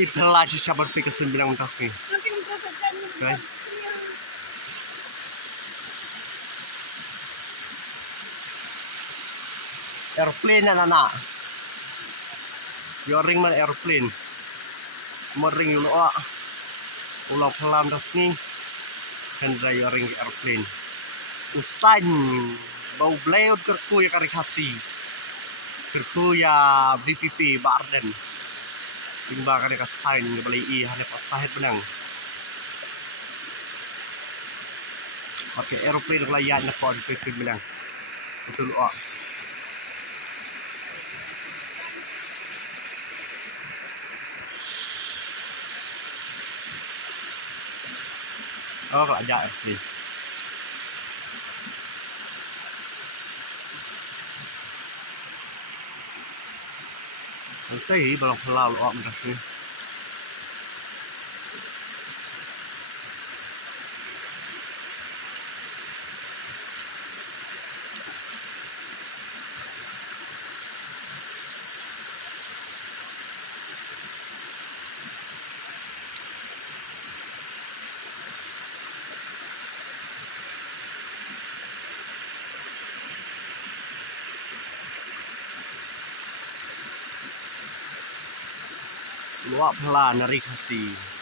Itulah siya berpikir sembilang tas ni. Okay. Airplane na nana. Yoring man airplane. Mering yung loa. Ulang pelam tas ni. Hendra yoring airplane. Usan. Bau bleod kerkuya karikasi. Kerkuya BPP Barden. Timba karikasain ngebalai i hanep sahid benang. Oke, aeroplane layan na po ang pwede bilang. Betul o. Oh, kalau aja airplane. Nanti balong pelau o mendas ni. Luak pelan narik kasih.